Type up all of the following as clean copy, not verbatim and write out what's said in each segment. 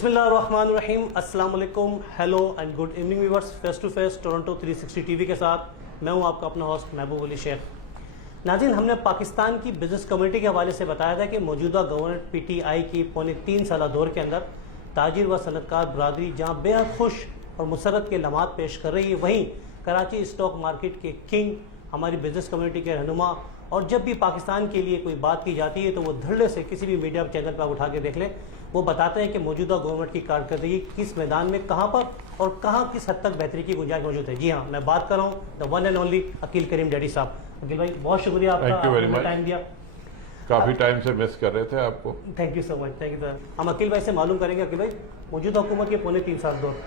بسم اللہ الرحمن الرحیم. السلام علیکم, hello and good evening viewers. Face to face Toronto 360 T V کے ساتھ میں ہوں آپ کا اپنا ہوسٹ محبوب علی شیخ. ناظرین, ہم نے پاکستان کی بزنس کمیونٹی کے حوالے سے بتایا تھا کہ موجودہ گورنمنٹ پی ٹی آئی کی پونے 3 سالہ دور کے اندر تاجر و صنعت کار برادری جہاں بے حد خوش اور مسرت کے لمحات پیش کر رہی ہے, وہیں کراچی اسٹاک مارکیٹ کے کنگ ہماری بزنس کمیونٹی کے رہنما, اور جب بھی پاکستان کے لیے کوئی بات کی جاتی ہے تو وہ دھڑے سے کسی بھی میڈیا چینل پر اٹھا کے دیکھ لیں, وہ بتاتے ہیں کہ موجودہ گورنمنٹ کی کارکردگی کس میدان میں کہاں پر اور کہاں کس حد تک بہتری کی گنجائش موجود ہے. جی ہاں, میں بات کر رہا ہوں the one and only Aqeel Karim daddy sahab. Aqeel بھائی, بہت شکریہ آپ کا ٹائم دیا. کافی ٹائم سے مس کر رہے تھے آپ کو. Thank you so much, thank you sir. ہم عقیل بھائی سے معلوم کریں گے. عقیل بھائی, موجودہ حکومت کے پونے 3 سال دور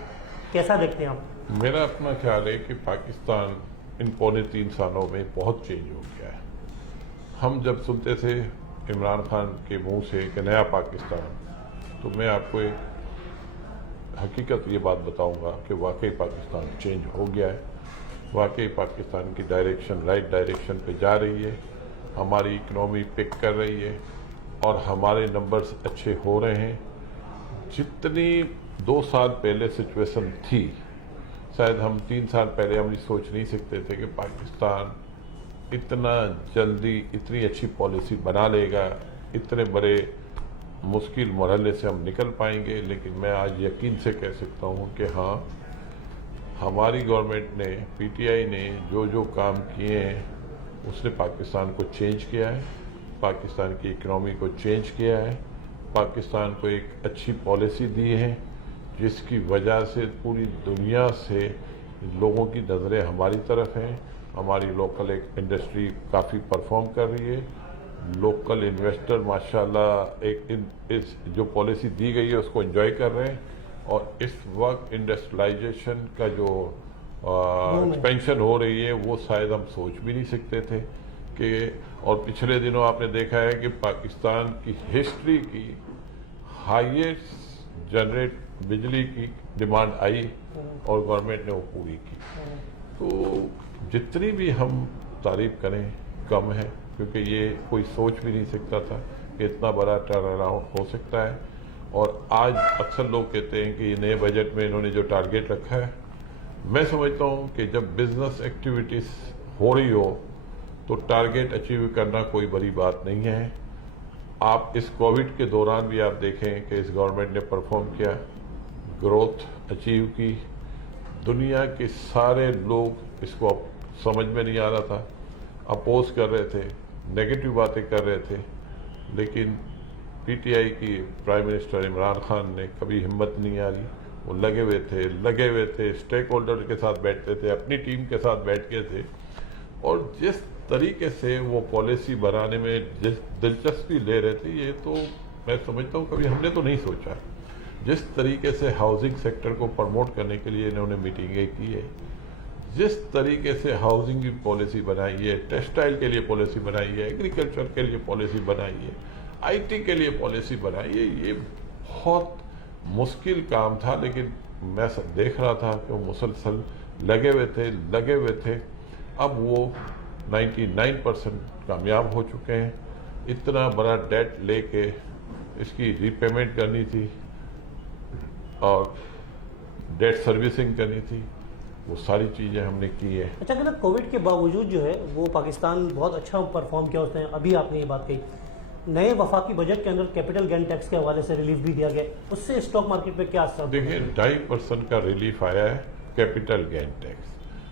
کیسا دیکھتے ہیں آپ؟ میرا اپنا خیال ہے کہ پاکستان ان پونے 3 سالوں میں بہت چینج ہو گیا ہے. ہم جب سنتے تھے عمران خان کے منہ سے کہ نیا پاکستان, تو میں آپ کو ایک حقیقت یہ بات بتاؤں گا کہ واقعی پاکستان چینج ہو گیا ہے. واقعی پاکستان کی ڈائریکشن رائٹ ڈائریکشن پہ جا رہی ہے. ہماری اکنامی پک کر رہی ہے اور ہمارے نمبرز اچھے ہو رہے ہیں. جتنی 2 سال پہلے سچویشن تھی, شاید ہم 3 سال پہلے ہم یہ سوچ نہیں سکتے تھے کہ پاکستان اتنا جلدی اتنی اچھی پالیسی بنا لے گا, اتنے بڑے مشکل مرحلے سے ہم نکل پائیں گے. لیکن میں آج یقین سے کہہ سکتا ہوں کہ ہاں, ہماری گورنمنٹ نے, پی ٹی آئی نے جو کام کیے ہیں اس نے پاکستان کو چینج کیا ہے, پاکستان کی اکنامی کو چینج کیا ہے, پاکستان کو ایک اچھی پالیسی دی ہے جس کی وجہ سے پوری دنیا سے لوگوں کی نظریں ہماری طرف ہیں. ہماری لوکل ایک انڈسٹری کافی پرفارم کر رہی ہے. لوکل انویسٹر ماشاءاللہ اس جو پالیسی دی گئی ہے اس کو انجوائے کر رہے ہیں. اور اس وقت انڈسٹریلائزیشن کا جو ایکسپینشن ہو رہی ہے وہ شاید ہم سوچ بھی نہیں سکتے تھے کہ, اور پچھلے دنوں آپ نے دیکھا ہے کہ پاکستان کی ہسٹری کی ہائیسٹ جنریٹ بجلی کی ڈیمانڈ آئی اور گورنمنٹ نے وہ پوری کی. تو جتنی بھی ہم تعریف کریں کم ہے, کیونکہ یہ کوئی سوچ بھی نہیں سکتا تھا کہ اتنا بڑا ٹرن اراؤنڈ ہو سکتا ہے. اور آج اکثر لوگ کہتے ہیں کہ یہ نئے بجٹ میں انہوں نے جو ٹارگیٹ رکھا ہے, میں سمجھتا ہوں کہ جب بزنس ایکٹیویٹیز ہو رہی ہو تو ٹارگیٹ اچیو کرنا کوئی بڑی بات نہیں ہے. آپ اس کووڈ کے دوران بھی آپ دیکھیں کہ اس گورنمنٹ نے پرفارم کیا, گروتھ اچیو کی. دنیا کے سارے لوگ اس کو سمجھ میں نہیں آ رہا تھا, اپوز کر رہے تھے, نیگیٹو باتیں کر رہے تھے, لیکن پی ٹی آئی کی پرائم منسٹر عمران خان نے کبھی ہمت نہیں آ رہی. وہ لگے ہوئے تھے, اسٹیک ہولڈر کے ساتھ بیٹھتے تھے, اپنی ٹیم کے ساتھ بیٹھ کے تھے, اور جس طریقے سے وہ پالیسی بنانے میں جس دلچسپی لے رہے تھے, یہ تو میں سمجھتا ہوں کبھی ہم نے تو نہیں سوچا. جس طریقے سے ہاؤسنگ سیکٹر کو پروموٹ کرنے کے لیے انہوں نے میٹنگیں کی ہے, جس طریقے سے ہاؤسنگ کی پالیسی بنائی ہے, ٹیکسٹائل کے لیے پالیسی بنائی ہے, ایگریکلچر کے لیے پالیسی بنائی ہے, آئی ٹی کے لیے پالیسی بنائی ہے, یہ بہت مشکل کام تھا. لیکن میں دیکھ رہا تھا کہ وہ مسلسل لگے ہوئے تھے. اب وہ 99% کامیاب ہو چکے ہیں. اتنا بڑا ڈیٹ لے کے اس کی ری پیمنٹ کرنی تھی اور ڈیٹ سروسنگ کرنی تھی, وہ ساری چیزیں ہم نے کی ہے. اچھا, کہ کووڈ کے باوجود جو ہے وہ پاکستان بہت اچھا پرفارم کیا اس نے. ابھی آپ نے یہ بات کہی, نئے وفاقی بجٹ کے اندر کیپٹل گین ٹیکس کے حوالے سے ریلیف بھی دیا گیا, اس سے اسٹاک مارکیٹ پہ کیا اثر؟ دیکھیں, 2.5% کا ریلیف آیا ہے کیپٹل گین ٹیکس,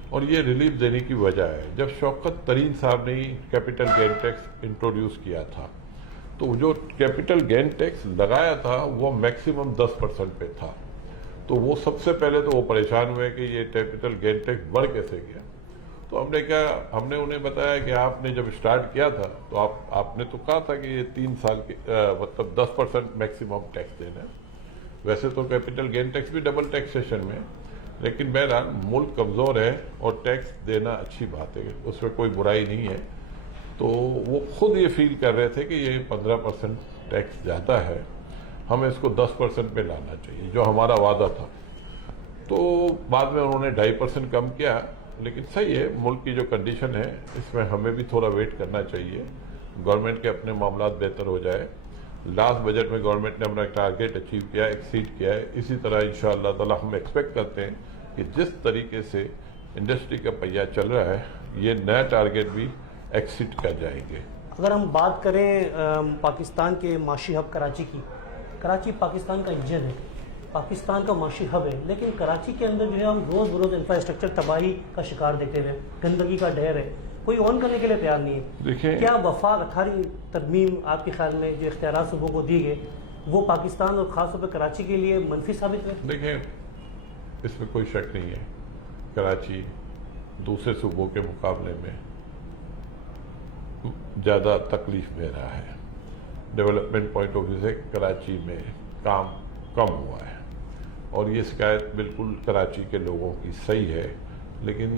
اور یہ ریلیف دینے کی وجہ ہے جب شوکت ترین صاحب نے کیپٹل گین ٹیکس انٹروڈیوس کیا تھا تو جو کیپٹل گین ٹیکس لگایا تھا وہ میکسیمم 10% پہ تھا. تو وہ سب سے پہلے تو وہ پریشان ہوئے کہ یہ کیپٹل گین ٹیکس بڑھ کیسے گیا. تو ہم نے انہیں بتایا کہ آپ نے جب اسٹارٹ کیا تھا تو آپ نے تو کہا تھا کہ یہ 3 سال کے مطلب 10% میکسیمم ٹیکس دینا ہے. ویسے تو کیپٹل گین ٹیکس بھی ڈبل ٹیکسیشن میں, لیکن بہرحال ملک کمزور ہے اور ٹیکس دینا اچھی بات ہے, اس میں کوئی برائی نہیں ہے. تو وہ خود یہ فیل کر رہے تھے کہ یہ 15% ٹیکس زیادہ ہے, ہمیں اس کو 10% پہ لانا چاہیے جو ہمارا وعدہ تھا. تو بعد میں انہوں نے 2.5% کم کیا. لیکن صحیح ہے, ملک کی جو کنڈیشن ہے اس میں ہمیں بھی تھوڑا ویٹ کرنا چاہیے, گورنمنٹ کے اپنے معاملات بہتر ہو جائے. لاسٹ بجٹ میں گورنمنٹ نے اپنا ٹارگیٹ اچیو کیا ہے، ایکسیڈ کیا ہے. اسی طرح انشاءاللہ تعالی ہم ایکسپیکٹ کرتے ہیں کہ جس طریقے سے انڈسٹری کا پہیہ چل رہا ہے یہ نیا ٹارگیٹ بھی ایکسیڈ کر جائیں گے. اگر ہم بات کریں پاکستان کے معاشی ہب کراچی کی، کراچی پاکستان کا انجن ہے، پاکستان کا معاشی ہب ہے، لیکن کراچی کے اندر جو ہے ہم روز بروز انفراسٹرکچر تباہی کا شکار دیکھتے ہوئے، گندگی کا ڈھیر ہے، کوئی آن کرنے کے لیے تیار نہیں ہے. دیکھیں کیا وفاق 18 ترمیم آپ کے خیال میں جو اختیارات صوبوں کو دی گئے وہ پاکستان اور خاص طور پہ کراچی کے لیے منفی ثابت ہوئے؟ دیکھیں اس میں کوئی شک نہیں ہے، کراچی دوسرے صوبوں کے مقابلے میں زیادہ تکلیف میں رہا ہے. ڈیولپمنٹ پوائنٹ آف ویو سے کراچی میں کام کم ہوا ہے اور یہ شکایت بالکل کراچی کے لوگوں کی صحیح ہے. لیکن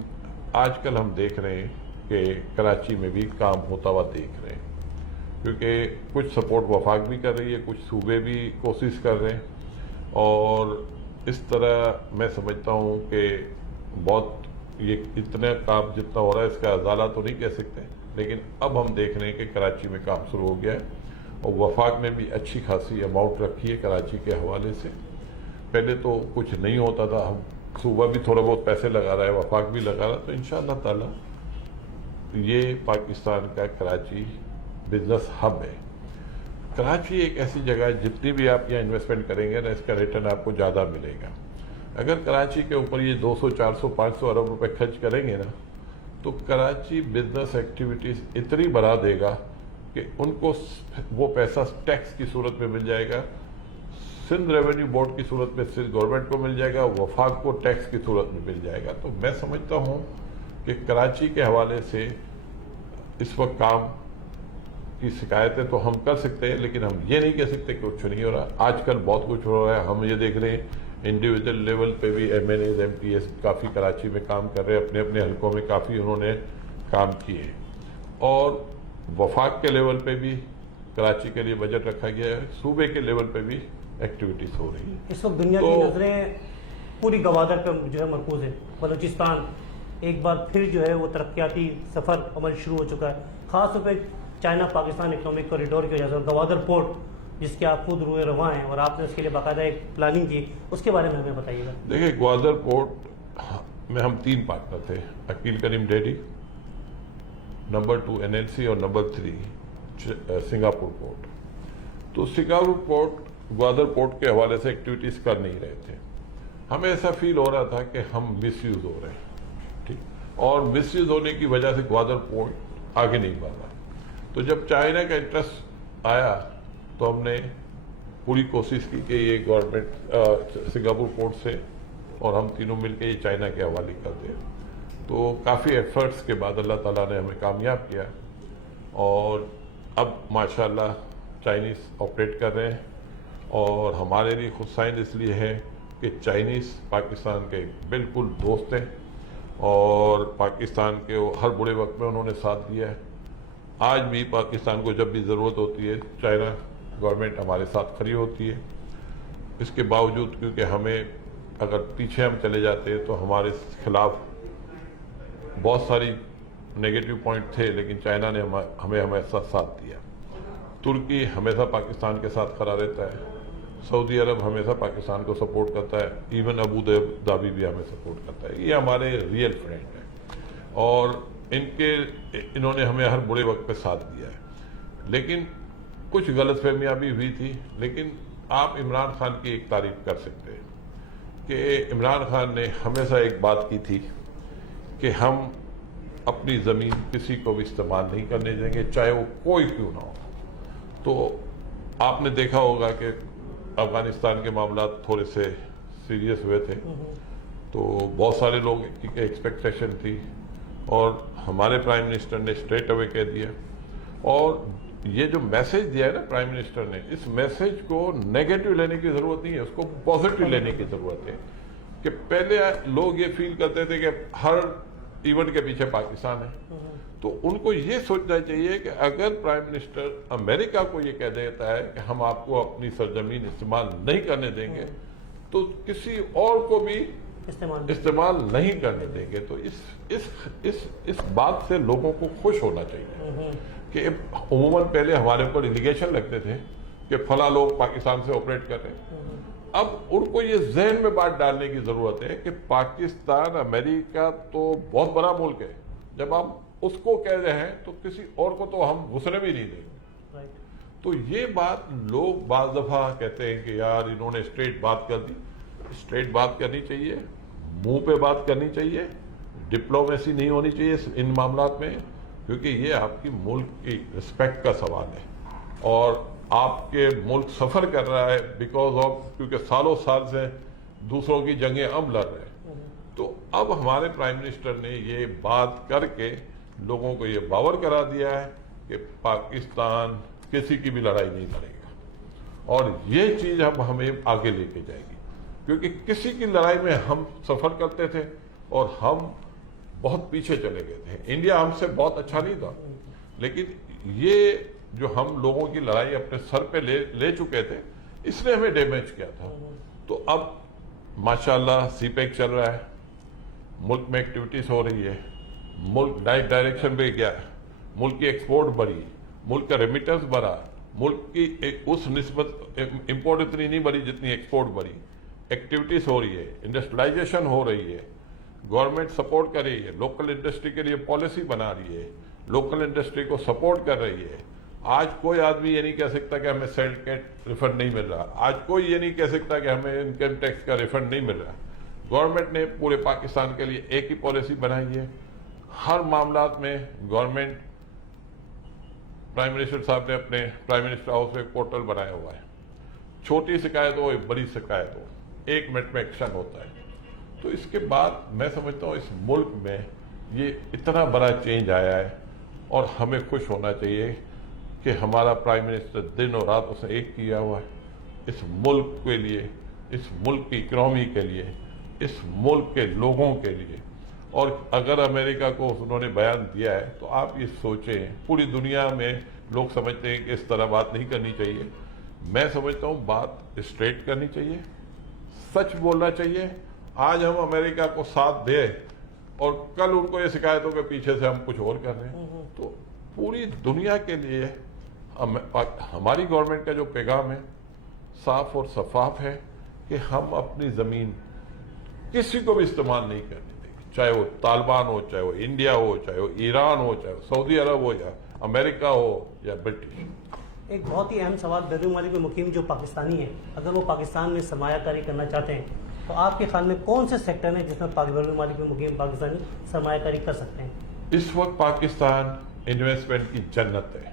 آج کل ہم دیکھ رہے ہیں کہ کراچی میں بھی کام ہوتا ہوا دیکھ رہے ہیں، کیونکہ کچھ سپورٹ وفاق بھی کر رہی ہے، کچھ صوبے بھی کوشش کر رہے ہیں. اور اس طرح میں سمجھتا ہوں کہ بہت یہ اتنا کام جتنا ہو رہا ہے اس کا ازالہ تو نہیں کہہ سکتے، لیکن اب ہم دیکھ رہے ہیں کہ کراچی میں کام شروع ہو گیا ہے اور وفاق نے بھی اچھی خاصی اماؤنٹ رکھی ہے کراچی کے حوالے سے. پہلے تو کچھ نہیں ہوتا تھا، ہم صوبہ بھی تھوڑا بہت پیسے لگا رہا ہے، وفاق بھی لگا رہا ہے. تو انشاءاللہ تعالی یہ پاکستان کا کراچی بزنس ہب ہے. کراچی ایک ایسی جگہ ہے جتنی بھی آپ یہاں انویسٹمنٹ کریں گے نا اس کا ریٹرن آپ کو زیادہ ملے گا. اگر کراچی کے اوپر یہ 200 400 500 ارب روپے خرچ کریں گے نا تو کراچی بزنس ایکٹیویٹیز اتنی بڑھا دے گا کہ ان کو وہ پیسہ ٹیکس کی صورت میں مل جائے گا، سندھ ریونیو بورڈ کی صورت میں صرف گورنمنٹ کو مل جائے گا، وفاق کو ٹیکس کی صورت میں مل جائے گا. تو میں سمجھتا ہوں کہ کراچی کے حوالے سے اس وقت کام کی شکایتیں تو ہم کر سکتے ہیں، لیکن ہم یہ نہیں کہہ سکتے کہ کچھ نہیں ہو رہا. آج کل بہت کچھ ہو رہا ہے. ہم یہ دیکھ رہے ہیں انڈیویجول لیول پہ بھی M N As M P S کافی کراچی میں کام کر رہے ہیں، اپنے اپنے حلقوں میں کافی انہوں نے کام کیے. اور وفاق کے لیول پہ بھی کراچی کے لیے بجٹ رکھا گیا ہے، صوبے کے لیول پہ بھی ایکٹیویٹیز ہو رہی ہیں. اس وقت دنیا کی نظریں پوری گوادر پہ جو ہے مرکوز ہے. بلوچستان ایک بار پھر جو ہے وہ ترقیاتی سفر عمل شروع ہو چکا ہے، خاص طور پہ چائنا پاکستان اکنامک کوریڈور کی وجہ سے. اور گوادر پورٹ جس کے آپ خود روئے رواں ہیں اور آپ نے اس کے لیے باقاعدہ ایک پلاننگ کی، اس کے بارے میں ہمیں بتائیے گا. دیکھیں گوادر پورٹ میں ہم 3 پارٹنر تھے، Aqeel Karim daddy, number 2 NLC اور نمبر 3 سنگاپور پورٹ. تو سنگاپور پورٹ گوادر پورٹ کے حوالے سے ایکٹیویٹیز کر نہیں رہے تھے. ہمیں ایسا فیل ہو رہا تھا کہ ہم مس یوز ہو رہے ہیں، ٹھیک، اور مس یوز ہونے کی وجہ سے گوادر پورٹ آگے نہیں بڑھ رہا. تو جب چائنا کا انٹرسٹ آیا تو ہم نے پوری کوشش کی کہ یہ گورنمنٹ سنگاپور پورٹ سے اور ہم تینوں مل کے یہ چائنا کے حوالے کر دیں. تو کافی ایفرٹس کے بعد اللہ تعالیٰ نے ہمیں کامیاب کیا اور اب ماشاءاللہ چائنیز آپریٹ کر رہے ہیں. اور ہمارے لیے خود سائن اس لیے ہے کہ چائنیز پاکستان کے بالکل دوست ہیں اور پاکستان کے ہر برے وقت میں انہوں نے ساتھ دیا ہے. آج بھی پاکستان کو جب بھی ضرورت ہوتی ہے چائنا گورنمنٹ ہمارے ساتھ کھڑی ہوتی ہے. اس کے باوجود کیونکہ ہمیں اگر پیچھے ہم چلے جاتے ہیں تو ہمارے خلاف بہت ساری نیگیٹو پوائنٹ تھے، لیکن چائنا نے ہمیں ہمیشہ ساتھ دیا. ترکی ہمیشہ پاکستان کے ساتھ کھڑا رہتا ہے، سعودی عرب ہمیشہ پاکستان کو سپورٹ کرتا ہے، ایون ابو دھابی بھی ہمیں سپورٹ کرتا ہے. یہ ہمارے ریئل فرینڈ ہیں اور انہوں نے ہمیں ہر برے وقت پہ ساتھ دیا ہے. لیکن کچھ غلط فہمیاں بھی ہوئی تھی. لیکن آپ عمران خان کی ایک تعریف کر سکتے ہیں کہ عمران خان نے ہمیشہ ایک بات کی تھی کہ ہم اپنی زمین کسی کو بھی استعمال نہیں کرنے دیں گے، چاہے وہ کوئی کیوں نہ ہو. تو آپ نے دیکھا ہوگا کہ افغانستان کے معاملات تھوڑے سے سیریس ہوئے تھے تو بہت سارے لوگ کی ایکسپیکٹیشن تھی اور ہمارے پرائم منسٹر نے اسٹریٹ اوے کہہ دیا. اور یہ جو میسج دیا ہے نا پرائم منسٹر نے، اس میسج کو نیگیٹو لینے کی ضرورت نہیں ہے، اس کو پازیٹو لینے کی ضرورت ہے. کہ پہلے لوگ یہ فیل کرتے تھے کہ ہر ایونٹ کے پیچھے پاکستان ہے، تو ان کو یہ سوچنا چاہیے کہ اگر پرائم منسٹر امریکہ کو یہ کہہ دیتا ہے کہ ہم آپ کو اپنی سرزمین استعمال نہیں کرنے دیں گے تو کسی اور کو بھی استعمال نہیں کرنے دیں گے. تو اس بات سے لوگوں کو خوش ہونا چاہیے کہ عموماً پہلے ہمارے اوپر الیگیشن لگتے تھے کہ فلاں لوگ پاکستان سے آپریٹ کر رہے ہیں. اب ان کو یہ ذہن میں بات ڈالنے کی ضرورت ہے کہ پاکستان امریکہ تو بہت بڑا ملک ہے. جب ہم اس کو کہہ رہے ہیں تو کسی اور کو تو ہم گھسنے بھی نہیں دیں گے. تو یہ بات لوگ بعض دفعہ کہتے ہیں کہ یار انہوں نے اسٹریٹ بات کر دی. اسٹریٹ بات کرنی چاہیے, منہ پہ بات کرنی چاہیے, ڈپلومیسی نہیں ہونی چاہیے ان معاملات میں, کیونکہ یہ آپ کی ملک کی رسپیکٹ کا سوال ہے. اور آپ کے ملک سفر کر رہا ہے بیکاز آف, کیونکہ سالوں سال سے دوسروں کی جنگیں اب لڑ رہے ہیں. تو اب ہمارے پرائم منسٹر نے یہ بات کر کے لوگوں کو یہ باور کرا دیا ہے کہ پاکستان کسی کی بھی لڑائی نہیں لڑے گا, اور یہ چیز اب ہمیں آگے لے کے جائے گی. کیونکہ کسی کی لڑائی میں ہم سفر کرتے تھے اور ہم بہت پیچھے چلے گئے تھے. انڈیا ہم سے بہت اچھا نہیں تھا, لیکن یہ جو ہم لوگوں کی لڑائی اپنے سر پہ لے چکے تھے, اس نے ہمیں ڈیمیج کیا تھا. تو اب ماشاءاللہ سی پیک چل رہا ہے, ملک میں ایکٹیویٹیز ہو رہی ہے, ملک رائٹ ڈائریکشن پہ گیا ہے, ملک کی ایکسپورٹ بڑھی, ملک کا ریمیٹنس بڑھا, ملک کی اس نسبت امپورٹ اتنی نہیں بڑھی جتنی ایکسپورٹ بڑھی. ایکٹیویٹیز ہو رہی ہے, انڈسٹریلائزیشن ہو رہی ہے, گورنمنٹ سپورٹ کر رہی ہے, لوکل انڈسٹری کے لیے پالیسی بنا رہی ہے, لوکل انڈسٹری کو سپورٹ کر رہی ہے. آج کوئی آدمی یہ نہیں کہہ سکتا کہ ہمیں سرٹیفکیٹ ریفنڈ نہیں مل رہا. آج کوئی یہ نہیں کہہ سکتا کہ ہمیں انکم ٹیکس کا ریفنڈ نہیں مل رہا. گورنمنٹ نے پورے پاکستان کے لیے ایک ہی پالیسی بنائی ہے. ہر معاملات میں گورنمنٹ, پرائم منسٹر صاحب نے اپنے پرائم منسٹر ہاؤس میں ایک پورٹل بنایا ہوا ہے. چھوٹی شکایت ہو, بڑی شکایت ہو, 1 منٹ میں ایکشن ہوتا ہے. تو اس کے بعد میں سمجھتا ہوں اس ملک میں یہ اتنا بڑا چینج آیا ہے, اور ہمیں خوش ہونا چاہیے کہ ہمارا پرائم منسٹر دن اور رات اسے ایک کیا ہوا ہے اس ملک کے لیے, اس ملک کی اکنامی کے لیے, اس ملک کے لوگوں کے لیے. اور اگر امریکہ کو انہوں نے بیان دیا ہے تو آپ یہ سوچیں, پوری دنیا میں لوگ سمجھتے ہیں کہ اس طرح بات نہیں کرنی چاہیے. میں سمجھتا ہوں بات اسٹریٹ کرنی چاہیے, سچ بولنا چاہیے. آج ہم امریکہ کو ساتھ دیں اور کل ان کو یہ شکایتوں کے پیچھے سے ہم کچھ اور کر رہے ہیں. تو پوری دنیا کے لیے ہماری گورنمنٹ کا جو پیغام ہے صاف اور شفاف ہے کہ ہم اپنی زمین کسی کو بھی استعمال نہیں کرنے دیں گے, چاہے وہ طالبان ہو, چاہے وہ انڈیا ہو, چاہے وہ ایران ہو, چاہے وہ سعودی عرب ہو, یا امریکہ ہو, یا برٹش. ایک بہت ہی اہم سوال, بیرون ملک میں مقیم جو پاکستانی ہیں, اگر وہ پاکستان میں سرمایہ کاری کرنا چاہتے ہیں تو آپ کے خیال میں کون سے سیکٹر ہیں جس میں بیرون ملک میں مقیم پاکستانی سرمایہ کاری کر سکتے ہیں؟ اس وقت پاکستان انویسٹمنٹ کی جنت ہے.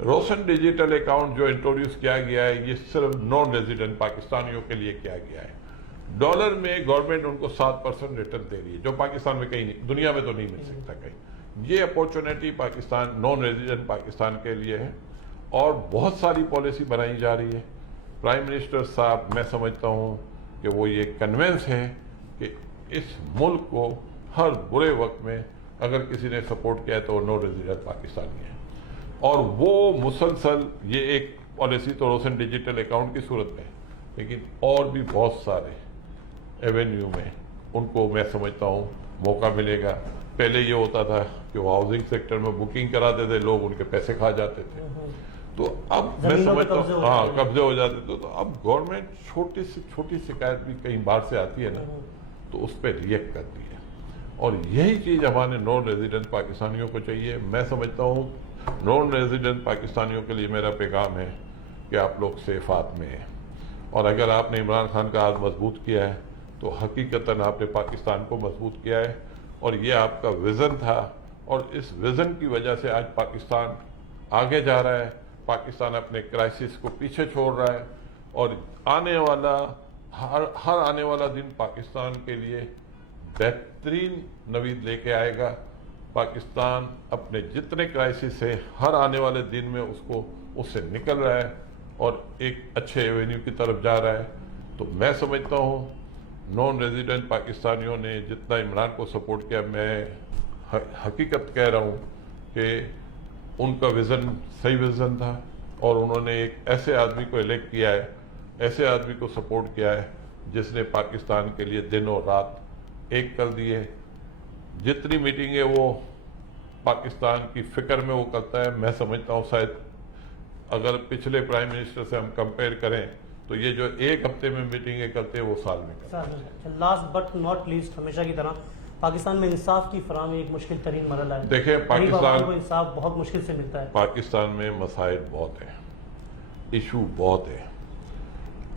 روشن ڈیجیٹل اکاؤنٹ جو انٹروڈیوس کیا گیا ہے, یہ صرف نان ریزیڈنٹ پاکستانیوں کے لیے کیا گیا ہے. ڈالر میں گورنمنٹ ان کو 7% ریٹرن دے رہی ہے, جو پاکستان میں کہیں نہیں, دنیا میں تو نہیں مل سکتا کہیں. یہ opportunity Pakistan, non resident Pakistan کے لیے ہے, اور بہت ساری پالیسی بنائی جا رہی ہے. پرائم منسٹر صاحب میں سمجھتا ہوں کہ وہ یہ کنونس ہے کہ اس ملک کو ہر برے وقت میں اگر کسی نے سپورٹ کیا ہے تو وہ نان ریزیڈنٹ پاکستانی ہے. اور وہ مسلسل, یہ ایک پالیسی تو روشن ڈیجیٹل اکاؤنٹ کی صورت میں, لیکن اور بھی بہت سارے ایونیو میں ان کو میں سمجھتا ہوں موقع ملے گا. پہلے یہ ہوتا تھا کہ وہ ہاؤسنگ سیکٹر میں بکنگ کراتے تھے لوگ, ان کے پیسے کھا جاتے تھے. تو اب میں سمجھتا ہوں ہاں قبضے ہو جاتے تھے. تو اب گورنمنٹ چھوٹی سے چھوٹی شکایت بھی کہیں باہر سے آتی ہے نا, تو اس پہ ریئیکٹ کرتی ہے. اور یہی چیز ہمارے نان ریزیڈنٹ پاکستانیوں کو چاہیے. میں سمجھتا ہوں نان ریزیڈنٹ پاکستانیوں کے لیے میرا پیغام ہے کہ آپ لوگ سیف ہاتھ میں ہیں, اور اگر آپ نے عمران خان کا ہاتھ مضبوط کیا ہے تو حقیقتاً آپ نے پاکستان کو مضبوط کیا ہے. اور یہ آپ کا ویژن تھا, اور اس ویژن کی وجہ سے آج پاکستان آگے جا رہا ہے. پاکستان اپنے کرائسس کو پیچھے چھوڑ رہا ہے, اور آنے والا ہر آنے والا دن پاکستان کے لیے بہترین نوید لے کے آئے گا. پاکستان اپنے جتنے کرائسس ہیں ہر آنے والے دن میں اس سے نکل رہا ہے اور ایک اچھے ایونیو کی طرف جا رہا ہے. تو میں سمجھتا ہوں نان ریزیڈنٹ پاکستانیوں نے جتنا عمران کو سپورٹ کیا, میں حقیقت کہہ رہا ہوں کہ ان کا ویژن صحیح ویژن تھا, اور انہوں نے ایک ایسے آدمی کو الیکٹ کیا ہے, ایسے آدمی کو سپورٹ کیا ہے جس نے پاکستان کے لیے دن اور رات ایک کر دیے. جتنی میٹنگیں وہ پاکستان کی فکر میں وہ کرتا ہے, میں سمجھتا ہوں شاید اگر پچھلے پرائم منسٹر سے ہم کمپیئر کریں تو یہ جو ایک ہفتے میں میٹنگیں کرتے ہیں وہ سال میں کرتے ہیں. لاسٹ بٹ ناٹ لیسٹ، ہمیشہ کی طرح پاکستان میں انصاف کی فراہمی ایک مشکل ترین مرحلہ ہے. دیکھیں غریب عوام پاکستان کو انصاف بہت مشکل سے ملتا ہے. پاکستان میں مسائل بہت ہیں، ایشو بہت ہیں،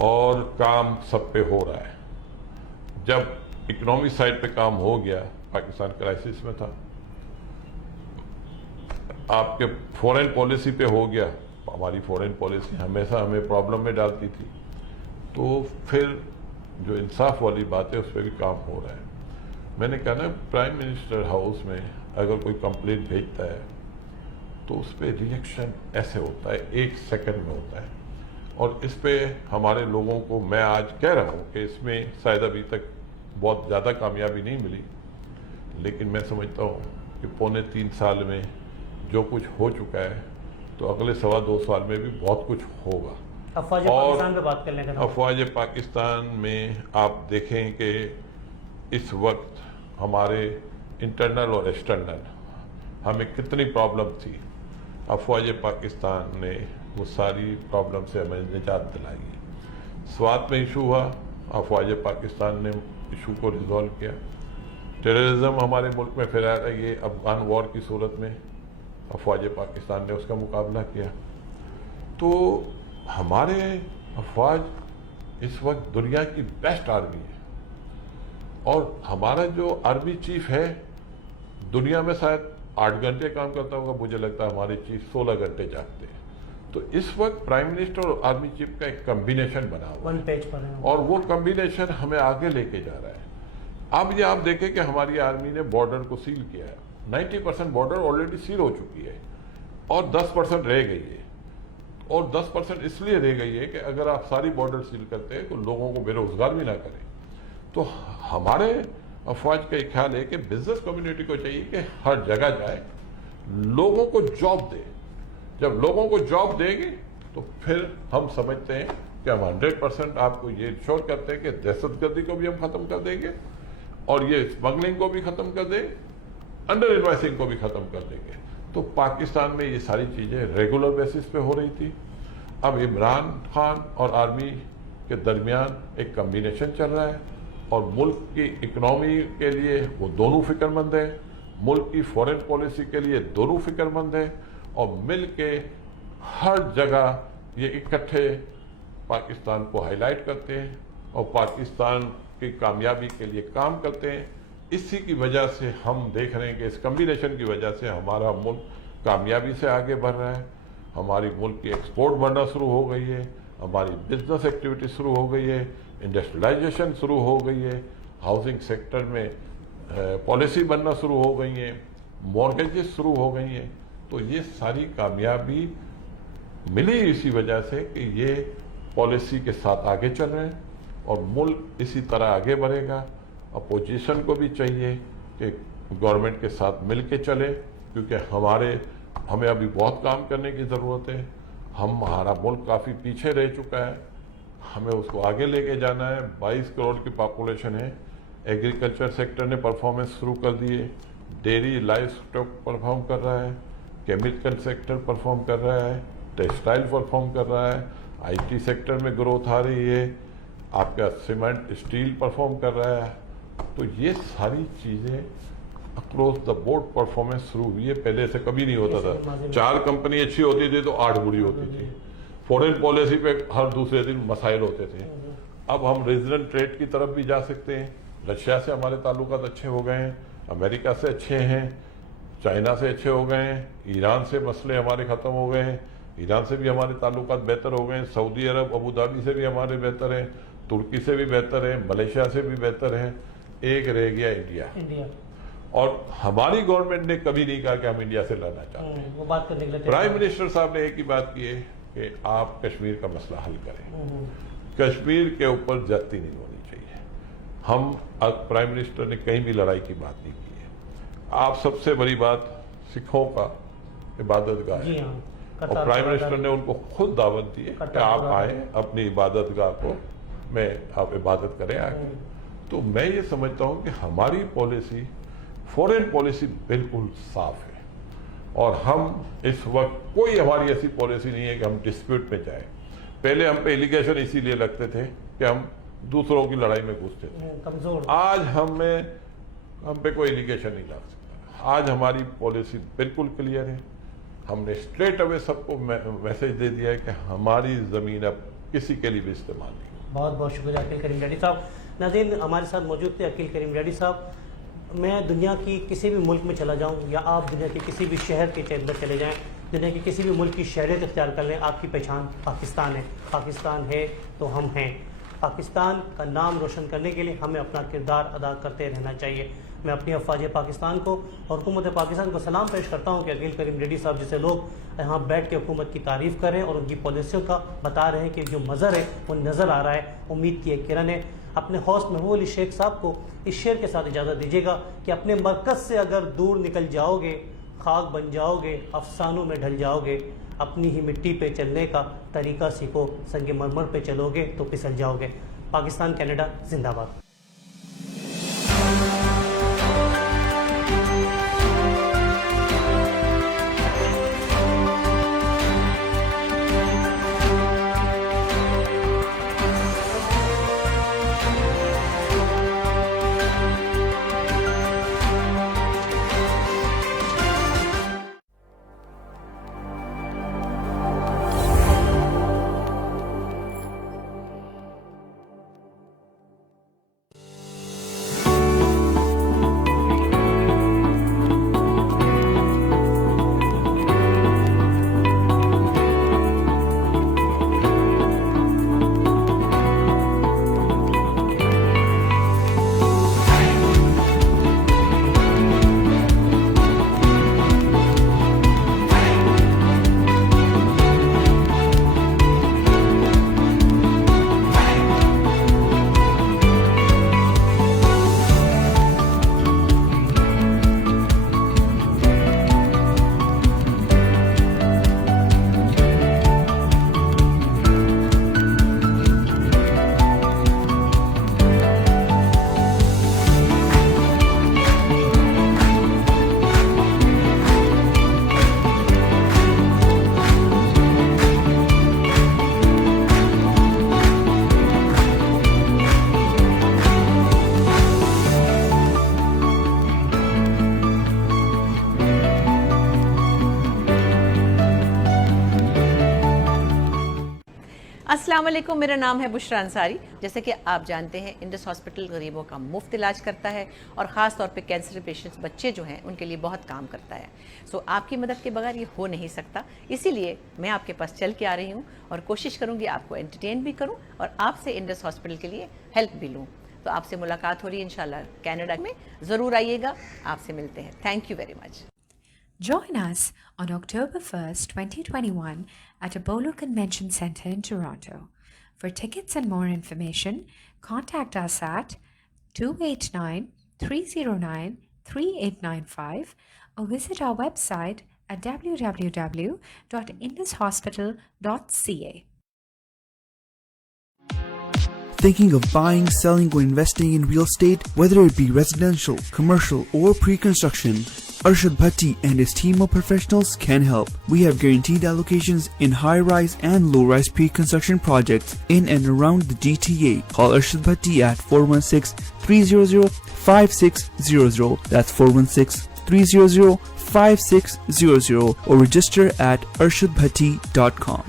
اور کام سب پہ ہو رہا ہے. جب اکنامی سائڈ پہ کام ہو گیا، پاکستان کرائسس میں تھا. آپ کے فورن پالیسی پہ ہو گیا، ہماری فورن پالیسی ہمیشہ ہمیں پرابلم میں ڈالتی تھی. تو پھر جو انصاف والی بات ہے اس پہ بھی کام ہو رہا ہے. میں نے کہا نا، پرائم منسٹر ہاؤس میں اگر کوئی کمپلینٹ بھیجتا ہے تو اس پہ ریئیکشن ایسے ہوتا ہے، 1 سیکنڈ میں ہوتا ہے. اور اس پہ ہمارے لوگوں کو میں آج کہہ رہا ہوں کہ اس میں شاید ابھی تک بہت زیادہ کامیابی نہیں ملی، لیکن میں سمجھتا ہوں کہ 2.25 سال میں جو کچھ ہو چکا ہے تو اگلے 2.25 سال میں بھی بہت کچھ ہوگا. افواج پاکستان پہ بات کر لیں گے. افواج پاکستان میں آپ دیکھیں کہ اس وقت ہمارے انٹرنل اور ایکسٹرنل ہمیں کتنی پرابلم تھی. افواج پاکستان نے وہ ساری پرابلم سے ہمیں نجات دلائی ہے. سوات میں ایشو ہوا، افواج پاکستان نے ایشو کو ریزالو کیا. ٹیررزم ہمارے ملک میں پھیلا رہا ہے، یہ افغان وار کی صورت میں افواج پاکستان نے اس کا مقابلہ کیا. تو ہمارے افواج اس وقت دنیا کی بیسٹ آرمی ہے، اور ہمارا جو آرمی چیف ہے دنیا میں شاید 8 گھنٹے کام کرتا ہوگا، مجھے لگتا ہے ہمارے چیف 16 گھنٹے جاگتے ہیں. تو اس وقت پرائم منسٹر اور آرمی چیف کا ایک کمبینیشن بنا ہوا ہے، پیج پر ہے، اور وہ کمبینیشن ہمیں آگے لے کے جا رہا ہے. اب یہ آپ دیکھیں کہ ہماری آرمی نے بارڈر کو سیل کیا ہے. 90% بارڈر آلریڈی سیل ہو چکی ہے، اور 10% رہ گئی ہے. اور 10% اس لیے رہ گئی ہے کہ اگر آپ ساری بارڈر سیل کرتے ہیں تو لوگوں کو بے روزگار بھی نہ کریں. تو ہمارے افواج کا ایک خیال ہے کہ بزنس کمیونٹی کو چاہیے کہ ہر جگہ جائے، لوگوں کو جاب دے. جب لوگوں کو جاب دیں گے تو پھر ہم سمجھتے ہیں کہ ہم 100% آپ کو یہ انشور کرتے ہیں کہ دہشت گردی کو بھی ہم ختم کر دیں گے، اور یہ اسمگلنگ کو بھی ختم کر دیں، انڈر انوائسنگ کو بھی ختم کر دیں گے. تو پاکستان میں یہ ساری چیزیں ریگولر بیسس پہ ہو رہی تھی. اب عمران خان اور آرمی کے درمیان ایک کمبینیشن چل رہا ہے، اور ملک کی اکنامی کے لیے وہ دونوں فکر مند ہیں، ملک کی فورن پالیسی کے لیے دونوں فکر مند ہیں، اور مل کے ہر جگہ یہ اکٹھے پاکستان کو ہائی لائٹ کرتے ہیں اور پاکستان کی کامیابی کے لیے کام کرتے ہیں. اسی کی وجہ سے ہم دیکھ رہے ہیں کہ اس کمبینیشن کی وجہ سے ہمارا ملک کامیابی سے آگے بڑھ رہا ہے. ہماری ملک کی ایکسپورٹ بڑھنا شروع ہو گئی ہے، ہماری بزنس ایکٹیویٹی شروع ہو گئی ہے، انڈسٹریلائزیشن شروع ہو گئی ہے، ہاؤسنگ سیکٹر میں پالیسی بننا شروع ہو گئی ہیں، مورگیجز شروع ہو گئی ہیں. تو یہ ساری کامیابی ملی اسی وجہ سے کہ یہ پالیسی کے ساتھ آگے چل رہے ہیں، اور ملک اسی طرح آگے بڑھے گا. اپوزیشن کو بھی چاہیے کہ گورنمنٹ کے ساتھ مل کے چلے، کیونکہ ہمیں ابھی بہت کام کرنے کی ضرورت ہے. ہمارا ملک کافی پیچھے رہ چکا ہے، ہمیں اس کو آگے لے کے جانا ہے. 22 کروڑ کی پاپولیشن ہے. ایگریکلچر سیکٹر نے پرفارمنس شروع کر دیے، ڈیری لائف اسٹاک پرفارم کر رہا ہے، کیمیکل سیکٹر پرفارم کر رہا ہے، ٹیکسٹائل پرفارم کر رہا ہے، آئی ٹی سیکٹر میں گروتھ آ رہی ہے، آپ کا سیمنٹ اسٹیل پرفارم کر رہا ہے. تو یہ ساری چیزیں اکراس دا بورڈ پرفارمنس شروع ہوئی ہے. پہلے سے کبھی نہیں ہوتا تھا. 4 کمپنی اچھی ہوتی تھی تو 8 بری ہوتی تھی. فورن پالیسی پہ ہر دوسرے دن مسائل ہوتے تھے. اب ہم ریجنل ٹریڈ کی طرف بھی جا سکتے ہیں. رشیا سے ہمارے تعلقات اچھے ہو گئے ہیں، امریکہ سے اچھے ہیں، چائنا سے اچھے ہو گئے ہیں، ایران سے مسئلے ہمارے ختم ہو گئے ہیں، ایران سے بھی ہمارے تعلقات بہتر ہو گئے ہیں، سعودی عرب ابوظہبی سے بھی ہمارے بہتر ہیں، ترکی سے بھی بہتر ہیں، ملیشیا سے بھی بہتر ہیں. ایک رہ گیا انڈیا. اور ہماری گورنمنٹ نے کبھی نہیں کہا کہ ہم انڈیا سے لڑنا چاہتے ہیں. وہ بات کرنے کے لیے پرائم منسٹر صاحب نے ایک ہی بات کی ہے کہ آپ کشمیر کا مسئلہ حل کریں. کشمیر کے اوپر زیادتی نہیں ہونی چاہیے. ہم پرائم منسٹر نے کہیں بھی لڑائی کی بات نہیں کی ہے. آپ سب سے بڑی بات سکھوں کا عبادت گاہ ہے، اور پرائم منسٹر نے ان کو خود دعوت دی ہے کہ آپ آئیں اپنی عبادت گاہ کو میں آپ عبادت کریں آ کے. تو میں یہ سمجھتا ہوں کہ ہماری پالیسی فورن پالیسی بالکل صاف ہے. اور ہم اس وقت کوئی ہماری ایسی پالیسی نہیں ہے کہ ہم ڈسپیوٹ میں جائیں. پہلے ہم پہ ایلیگیشن اسی لیے لگتے تھے کہ ہم دوسروں کی لڑائی میں گھستے تھے. کمزور. آج ہم پہ کوئی ایلیگیشن نہیں لگ سکتا. آج ہماری پالیسی بالکل کلیئر ہے. ہم نے اسٹریٹ اوے سب کو میسج دے دیا ہے کہ ہماری زمین اب کسی کے لیے بھی استعمال نہیں. بہت بہت شکریہ عقیل کریم ڈیڈی صاحب. ناظرین ہمارے ساتھ موجود تھے عقیل کریم ڈیڈی صاحب. میں دنیا کی کسی بھی ملک میں چلا جاؤں یا آپ دنیا کے کسی بھی شہر کے اندر چلے جائیں, دنیا کے کسی بھی ملک کی شہریت اختیار کر لیں, آپ کی پہچان پاکستان ہے. پاکستان ہے تو ہم ہیں. پاکستان کا نام روشن کرنے کے لیے ہمیں اپنا کردار ادا کرتے رہنا چاہیے. میں اپنی افواج پاکستان کو اور حکومت پاکستان کو سلام پیش کرتا ہوں کہ عقیل کریم ڈیڈی صاحب جسے لوگ یہاں بیٹھ کے حکومت کی تعریف کر رہے ہیں اور ان کی پالیسیوں کا بتا رہے ہیں کہ جو مظہر ہے وہ نظر آ رہا ہے, امید کی ایک کرن ہے. اپنے ہوسٹ محبوب علی شیخ صاحب کو اس شعر کے ساتھ اجازت دیجیے گا کہ اپنے مرکز سے اگر دور نکل جاؤ گے, خاک بن جاؤ گے, افسانوں میں ڈھل جاؤ گے. اپنی ہی مٹی پہ چلنے کا طریقہ سیکھو, سنگ مرمر پہ چلو گے تو پھسل جاؤ گے. پاکستان کینیڈا زندہ باد. السلام علیکم، میرا نام ہے بشرا انصاری. جیسے کہ آپ جانتے ہیں انڈس ہاسپٹل غریبوں کا مفت علاج کرتا ہے اور خاص طور پہ کینسر پیشنٹس بچے جو ہیں ان کے لیے بہت کام کرتا ہے. آپ کی مدد کے بغیر یہ ہو نہیں سکتا. اسی لیے میں آپ کے پاس چل کے آ رہی ہوں اور کوشش کروں گی آپ کو انٹرٹین بھی کروں اور آپ سے انڈس ہاسپٹل کے لیے ہیلپ بھی لوں. تو آپ سے ملاقات ہو رہی ہے انشاءاللہ کینیڈا میں. ضرور آئیے گا, آپ سے ملتے ہیں. Thank you very much. Join us on October 1st, 2021 at Apollo Convention Center in Toronto. For tickets and more information, contact us at 289-309-3895 or visit our website at www.indushospital.ca. Thinking of buying, selling, or investing in real estate? Whether it be residential, commercial, or pre-construction, Arshad Bhatti and his team of professionals can help. We have guaranteed allocations in high-rise and low-rise pre-construction projects in and around the GTA. Call Arshad Bhatti at 416-300-5600. That's 416-300-5600 or register at arshadbhatti.com.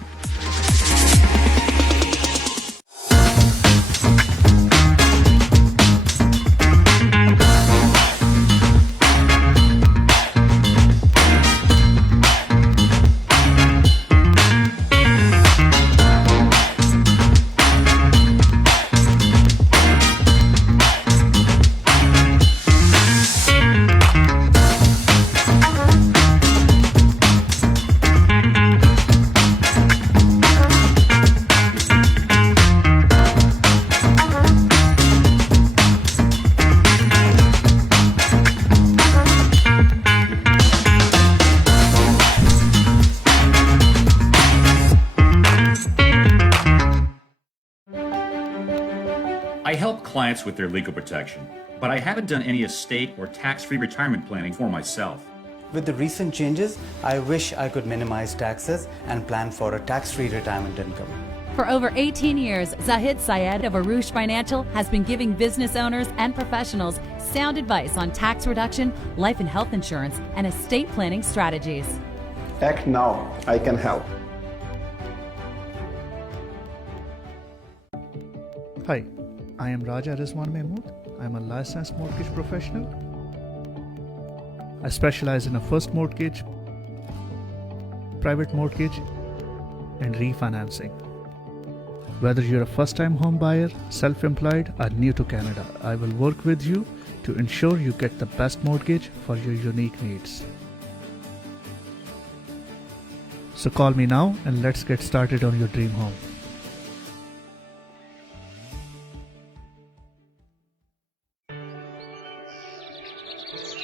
I help clients with their legal protection, but I haven't done any estate or tax-free retirement planning for myself. With the recent changes, I wish I could minimize taxes and plan for a tax-free retirement income. For over 18 years, Zahid Syed of Arush Financial has been giving business owners and professionals sound advice on tax reduction, life and health insurance, and estate planning strategies. Act now, I can help. Hi, I am Raja Rizwan Mahmood. I am a licensed mortgage professional. I specialize in a first mortgage, private mortgage, and refinancing. Whether you're a first-time home buyer, self-employed, or new to Canada, I will work with you to ensure you get the best mortgage for your unique needs. So call me now and let's get started on your dream home.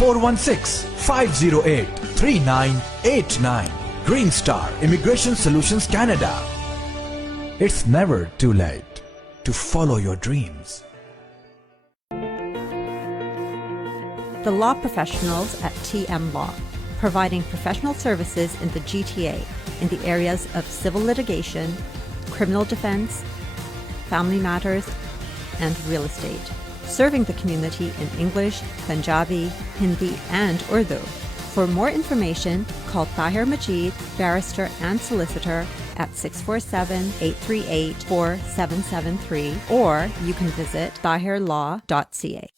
416-508-3989. Green Star Immigration Solutions Canada. It's never too late to follow your dreams. The law professionals at TM Law, providing professional services in the GTA in the areas of civil litigation, criminal defense, family matters, and real estate. Serving the community in English, Punjabi, Hindi, and Urdu. For more information, call Tahir Majid, barrister and solicitor at 647-838-4773, or you can visit tahirlaw.ca.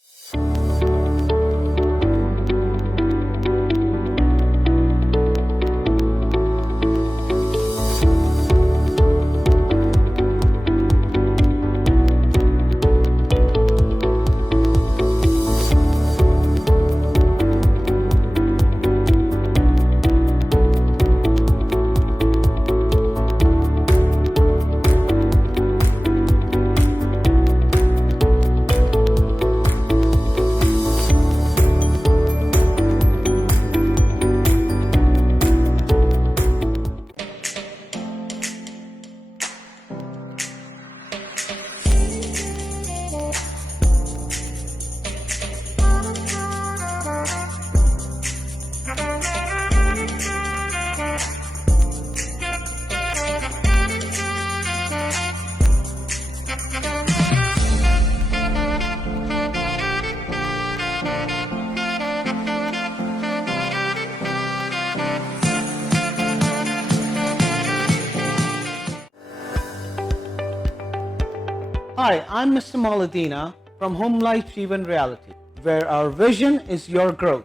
Hi, I'm Mr. Maladina from Home Life Jeevan Reality, where our vision is your growth.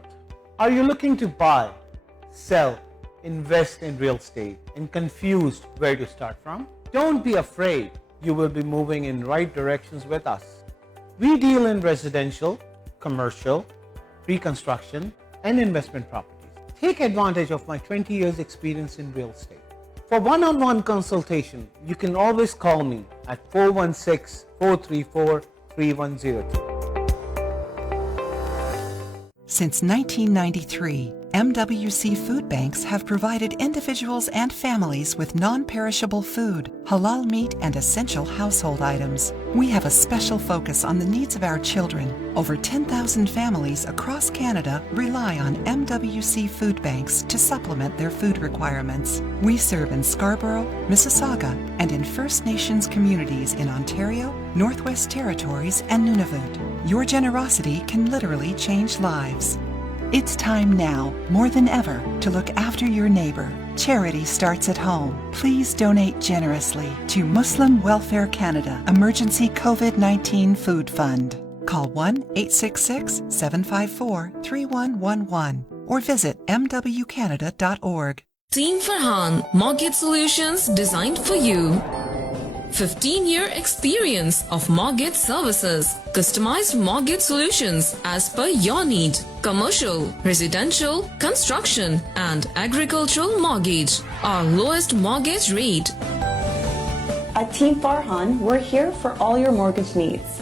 Are you looking to buy, sell, invest in real estate and confused where to start from? Don't be afraid. You will be moving in right directions with us. We deal in residential, commercial, pre-construction and investment properties. Take advantage of my 20 years experience in real estate. For one-on-one consultation, you can always call me at 416-434-3102. Since 1993, MWC Food Banks have provided individuals and families with non-perishable food, halal meat, and essential household items. We have a special focus on the needs of our children. Over 10,000 families across Canada rely on MWC Food Banks to supplement their food requirements. We serve in Scarborough, Mississauga, and in First Nations communities in Ontario, Northwest Territories, and Nunavut. Your generosity can literally change lives. It's time now, more than ever, to look after your neighbor. Charity starts at home. Please donate generously to Muslim Welfare Canada Emergency COVID-19 Food Fund. Call 1-866-754-3111 or visit mwcanada.org. Team Farhan, Mortgage Solutions designed for you. 15-year experience of mortgage services. Customized mortgage solutions as per your need. Commercial, residential, construction and agricultural mortgage. Our lowest mortgage rate. At Team Farhan, we're here for all your mortgage needs.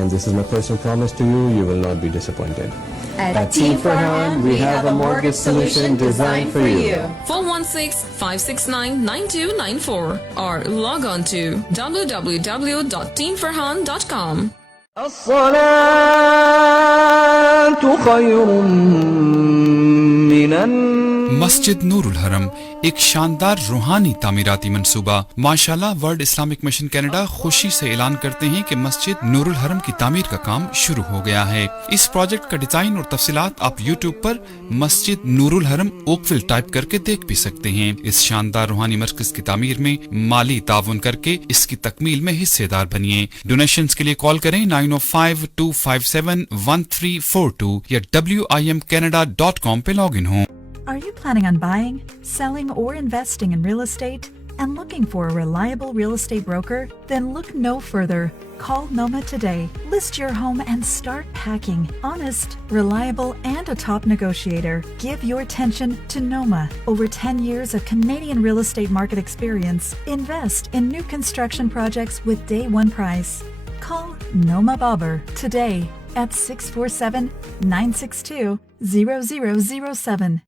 And this is my personal promise to you, you will not be disappointed. At Team Farhan, we have a mortgage solution designed for you. 416-569-9294 or log on to www.teamfarhan.com. الصلاة خير من مسجد نور الحرم ایک شاندار روحانی تعمیراتی منصوبہ. ماشاءاللہ world Islamic mission Canada خوشی سے اعلان کرتے ہیں کہ مسجد نور الحرم کی تعمیر کا کام شروع ہو گیا ہے. اس پروجیکٹ کا ڈیزائن اور تفصیلات آپ یوٹیوب پر مسجد نور الحرم اوکفل ٹائپ کر کے دیکھ بھی سکتے ہیں. اس شاندار روحانی مرکز کی تعمیر میں مالی تعاون کر کے اس کی تکمیل میں حصے دار بنیے. ڈونیشنز کے لیے کال کریں 9052571342 یا WIMCanada.com پہ لاگ ان ہوں. Are you planning on buying, selling, or investing in real estate and looking for a reliable real estate broker? Then look no further. Call Noma today. List your home and start packing. Honest, reliable, and a top negotiator. Give your attention to Noma. Over 10 years of Canadian real estate market experience. Invest in new construction projects with day one price. Call Noma Bobber today at 647-962-0007.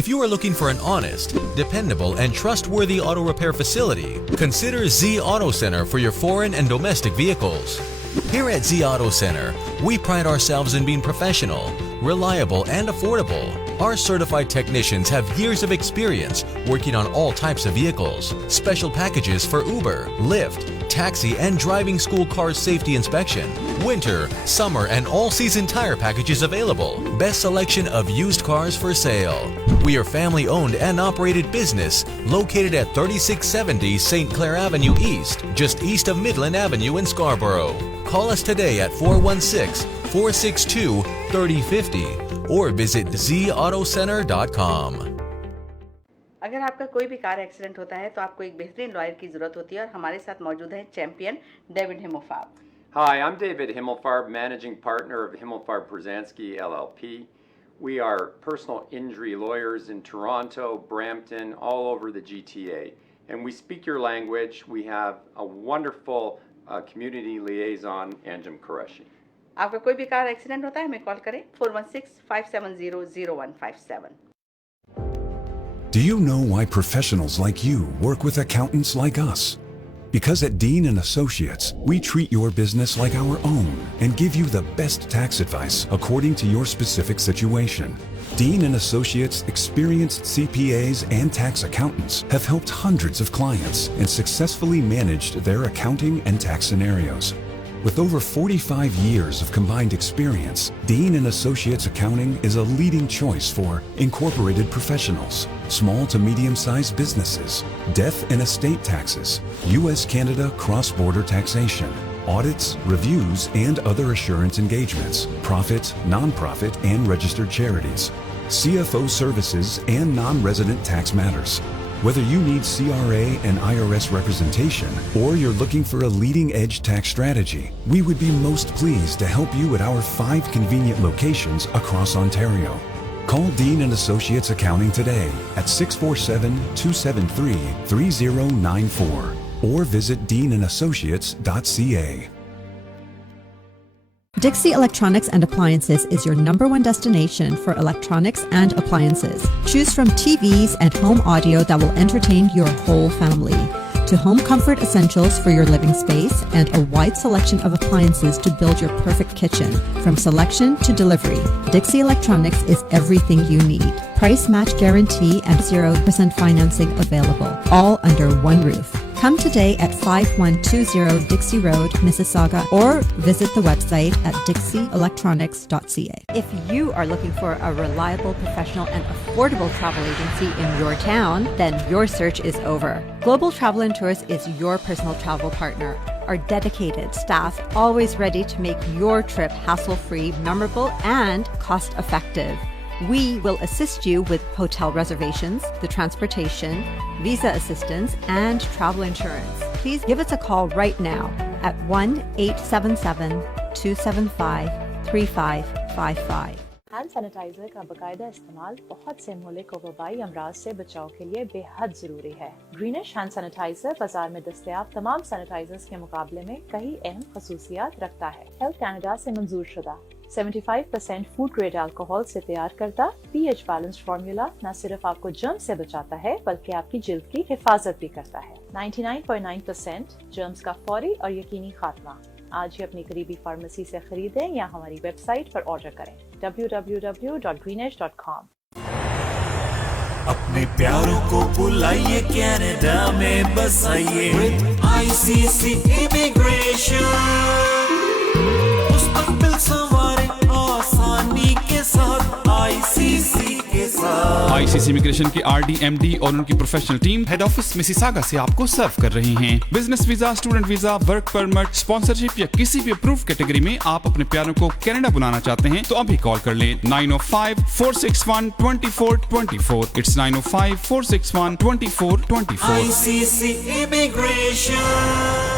If you are looking for an honest, dependable, and trustworthy auto repair facility, consider Z Auto Center for your foreign and domestic vehicles. Here at Z Auto Center, we pride ourselves in being professional, reliable, and affordable. Our certified technicians have years of experience working on all types of vehicles. Special packages for Uber, Lyft, taxi, and driving school car safety inspection. Winter, summer, and all-season tire packages available. Best selection of used cars for sale. We are family-owned and operated business located at 3670 St. Clair Avenue East, just east of Midland Avenue in Scarborough. Call us today at 416-462-3050 or visit zautocenter.com. اگر آپ کا کوئی بھی car accident ہوتا ہے تو آپ کو ایک بہترین لائر کی ضرورت ہوتی ہے اور ہمارے ساتھ موجود ہیں champion David Himmelfarb. Hi, I'm David Himmelfarb, managing partner of Himmelfarb Brzezinski LLP. We are personal injury lawyers in Toronto, Brampton, all over the GTA. And we speak your language. We have a wonderful community liaison, Anjum Qureshi. آپ کا کوئی بھی car accident ہوتا ہے ہمیں کال کریں 416-570-0157. Do you know why professionals like you work with accountants like us? Because at Dean & Associates, we treat your business like our own and give you the best tax advice according to your specific situation. Dean & Associates' experienced CPAs and tax accountants have helped hundreds of clients and successfully managed their accounting and tax scenarios. With over 45 years of combined experience, Dean & Associates Accounting is a leading choice for incorporated professionals, small to medium-sized businesses, death and estate taxes, U.S.-Canada cross-border taxation, audits, reviews, and other assurance engagements, profit, non-profit, and registered charities, CFO services, and non-resident tax matters. Whether you need CRA and IRS representation or you're looking for a leading-edge tax strategy, we would be most pleased to help you at our 5 convenient locations across Ontario. Call Dean & Associates Accounting today at 647-273-3094 or visit deanassociates.ca. Dixie Electronics and Appliances is your #1 destination for electronics and appliances. Choose from TVs and home audio that will entertain your whole family, to home comfort essentials for your living space and a wide selection of appliances to build your perfect kitchen. From selection to delivery, Dixie Electronics is everything you need. Price match guarantee and 0% financing available, all under one roof. Come today at 5120 Dixie Road, Mississauga, or visit the website at dixieelectronics.ca. If you are looking for a reliable, professional, and affordable travel agency in your town, then your search is over. Global Travel and Tours is your personal travel partner. Our dedicated staff always ready to make your trip hassle-free, memorable, and cost-effective. We will assist you with hotel reservations, the transportation, visa assistance, and travel insurance. Please give us a call right now at 1-877-275-3555. حال sanitizer کا باقاعدہ استعمال بہت سے مہلک و وبائی امراض سے بچاؤ کے لیے بے حد ضروری ہے. گرینش ہینڈ سینیٹائزر بازار میں دستیاب تمام سینیٹائزرز کے مقابلے میں کئی اہم خصوصیات رکھتا ہے. ہیلتھ کینیڈا سے منظور شدہ 75% فوڈ گریڈ الکوہول سے تیار کردہ پی ایچ بیلنسڈ فارمولا نہ صرف آپ کو جرم سے بچاتا ہے بلکہ آپ کی جلد کی حفاظت بھی کرتا ہے. 99.9% جرمز کا فوری اور یقینی خاتمہ. آج ہی اپنی قریبی فارمیسی سے خریدیں یا ہماری ویب سائٹ پر آرڈر کریں www.greenish.com. اپنے پیاروں کو بلائیے کینیڈا میں بسائیے ICC امیگریشن. مستقبل سنوارے آسانی کے ساتھ ICC کے ساتھ. ICC امیگریشن کے RD/MD اور ان کی professional team head office Mississauga سے آپ کو سرو کر رہی ہیں. Business visa, student visa, work permit, sponsorship یا کسی بھی اپروو کیٹیگری میں آپ اپنے پیاروں کو کینیڈا بلانا چاہتے ہیں تو ابھی کال کر لیں 905-461-2424. It's 905-461-2424. ICC Immigration.